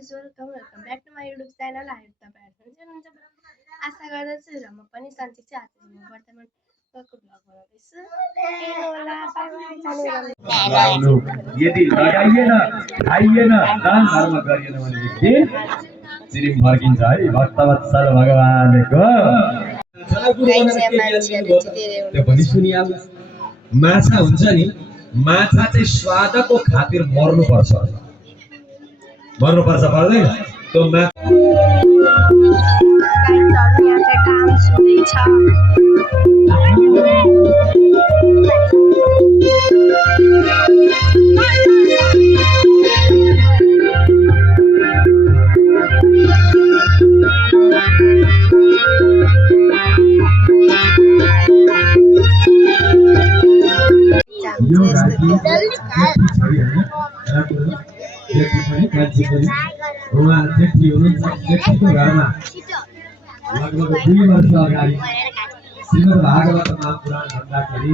Guys welcome back to my YouTube channel. हामी तपाईँहरू हुनुहुन्छ आशा गर्दछु र म पनि सन्चै छु। आज म वर्तमान को भ्लग बनाउँदैछु। यदि लगाइएन खाइएन दान धर्म गरिएन भने एक दिन श्री फर्किन्छ है भक्तवत्सल भगवानको। त्यो पनि सुनिहाल्नु। माछा हुन्छ नि, माछा चाहिँ स्वादको खातिर मर्नुपर्छ पर्दैन त्यो काम सुन्दैछ। लगभग 2 वर्ष अगाडि श्रीमद् भागवत महापुराण भन्दाखेरि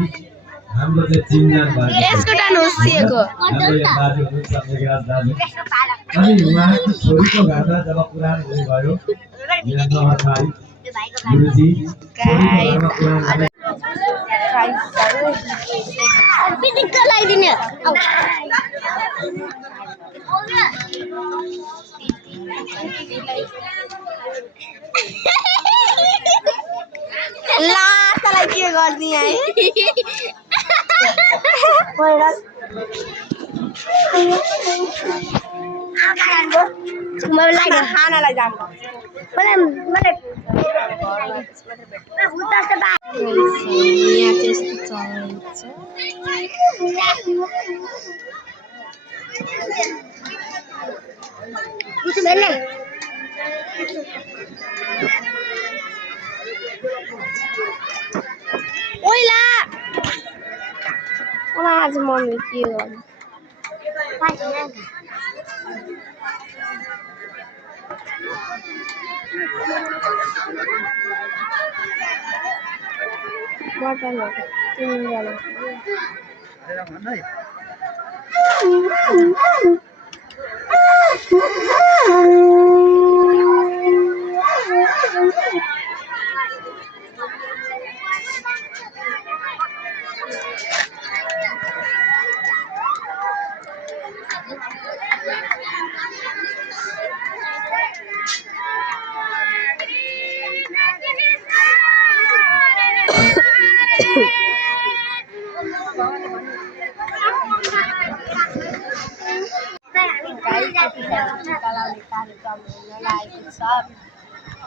हाम्रो चाहिँ चिन्जान भएको अनि उहाँको छोरीको घरमा जब पुराण हुनुभयो गुरुजी ला तलाई के गर्दी है मलाई खानालाई जानु मलाई ओइला आज मम्मी के गर्नु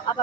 अब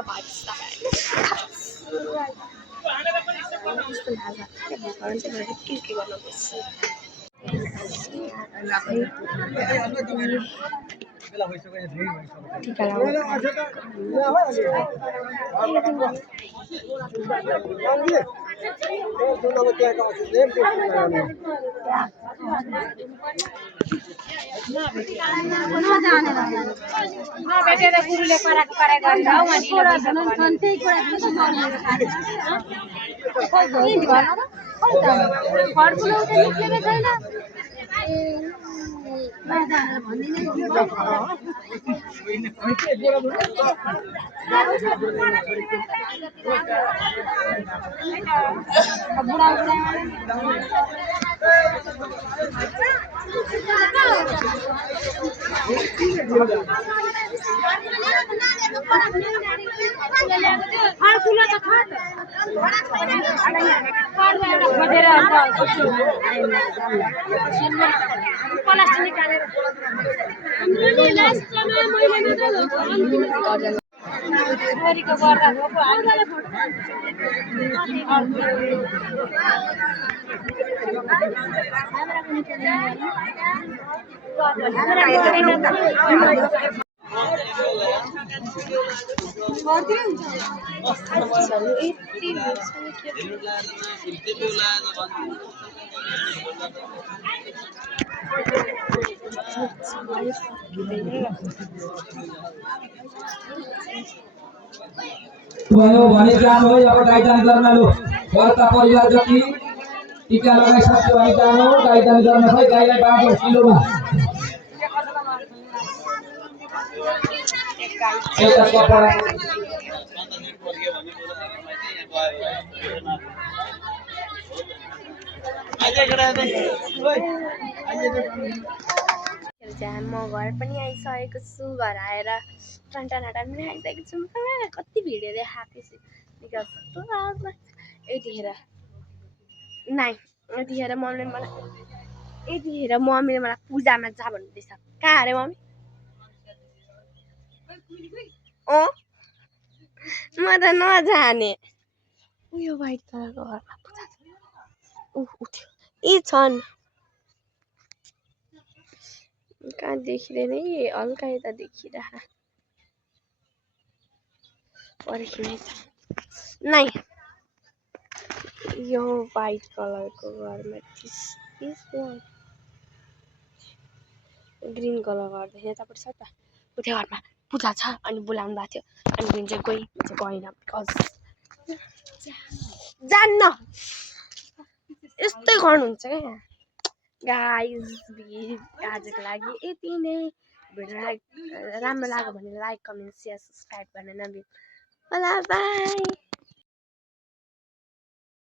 भयो भने जानु है। अब गाईदान गर्न लु व्रत परिवार जति टीका लगाइसक्यो भने जानु गाईदान गर्न। खै गाईलाई बाँड्नु किलोमा एउटा कपडा चाहिँ म घर पनि आइसकेको छु घर आएर टन्टनाटन पनि आइसकेको छु कति भिडियो देखाएको छु यतिखेर मम्मीले मलाई पूजामा जा भन्नुहुँदैछ कहाँ अरे मम्मी म त नजाने उयो व्हाइट कलरको घरमा पूजा छ उठ्यो यी छन् कहाँ देखिँदैन है हल्का यता देखिरह पर्खिनै छ नाइ यो व्हाइट कलरको घरमा ग्रीन कलर गर्दै यतापट्टि छ त उठ्यो घरमा पूजा छ अनि बोलाउनु भएको थियो अनि जुन चाहिँ गएन बिकज जान्न यस्तै गर्नुहुन्छ क्या गाइज आजको लागि यति नै भिडियो राम्रो लाग्यो भने लाइक कमेन्ट सेयर सब्सक्राइब गर्न नबिर्सनु होला बाई